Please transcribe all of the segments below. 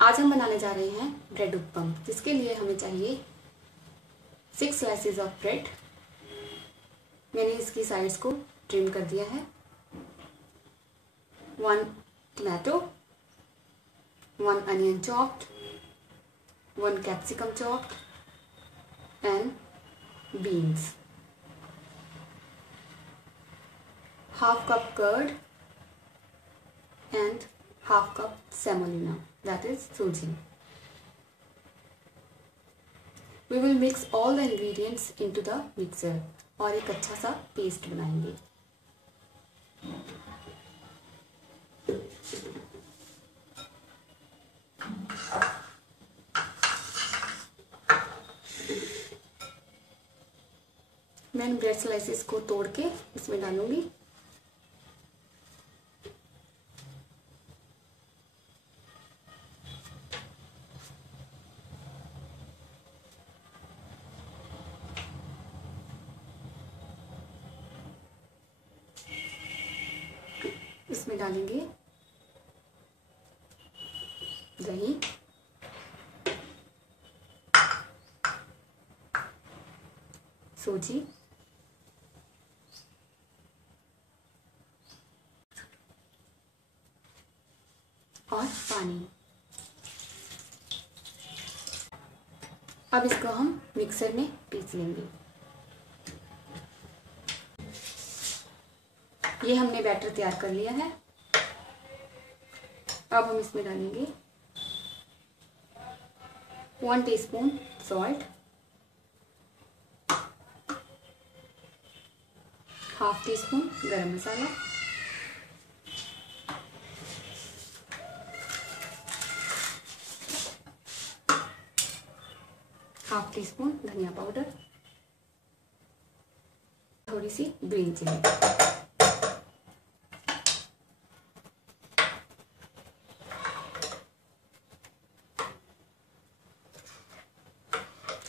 आज हम बनाने जा रहे हैं ब्रेड उत्पम, जिसके लिए हमें चाहिए 6 स्लाइसेस ऑफ ब्रेड। मैंने इसकी साइड्स को ट्रिम कर दिया है। 1 tomato, 1 onion chopped, 1 capsicum chopped and beans, half cup curd and half cup semolina, that is suji. We will mix all the ingredients into the mixer और एक अच्छा सा पेस्ट बनाएंगे। मैं ब्रेड स्लाइसेस को तोड़ के इसमें डालूंगी। इसमें डालेंगे दही, सूजी और पानी। अब इसको हम मिक्सर में पीस लेंगे। ये हमने बैटर तैयार कर लिया है। अब हम इसमें डालेंगे 1 teaspoon salt, half tea spoon गरम मसाला, हाफ टी स्पून धनिया पाउडर, थोड़ी सी ग्रीन चिली।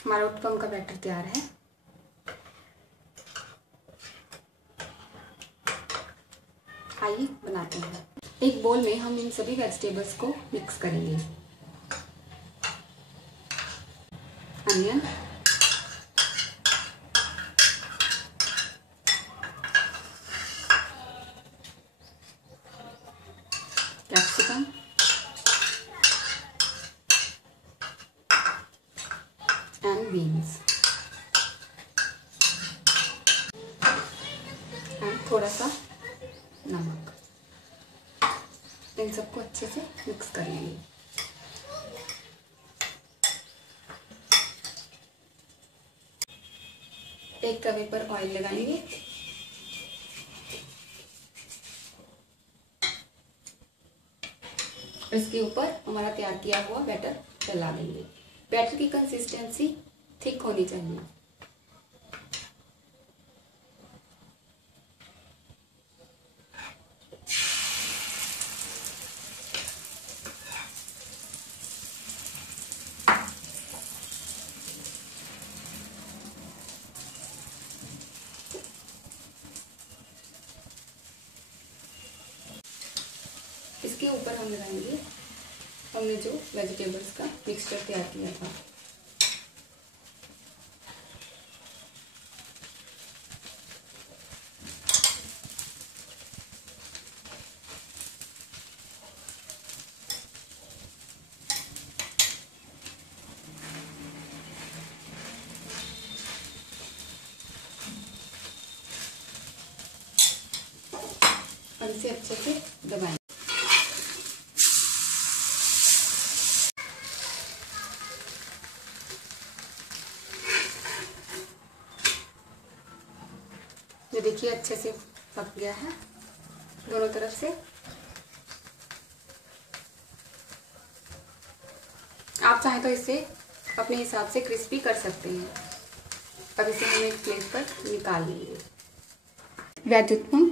हमारा उत्पम का बैटर तैयार है। आइए बनाते हैं। एक बोल में हम इन सभी वेजिटेबल्स को मिक्स करेंगे। Onion, capsicum, and beans and थोड़ा सा नमक। इन सबको अच्छे से मिक्स कर लेंगे। एक तवे पर ऑयल लगाएंगे। इसके ऊपर हमारा तैयार किया हुआ बैटर फैला देंगे। बैटर की कंसिस्टेंसी थिक होनी चाहिए। इसके ऊपर हम लगाएंगे हमने जो वेजिटेबल्स का मिक्सचर तैयार किया था। और इसे अच्छे से दबाएं। ये देखिए अच्छे से पक गया है दोनों तरफ से। आप चाहें तो इसे अपने हिसाब से क्रिस्पी कर सकते हैं। अब इसे हम एक प्लेट पर निकाल लेंगे। वेज उत्पम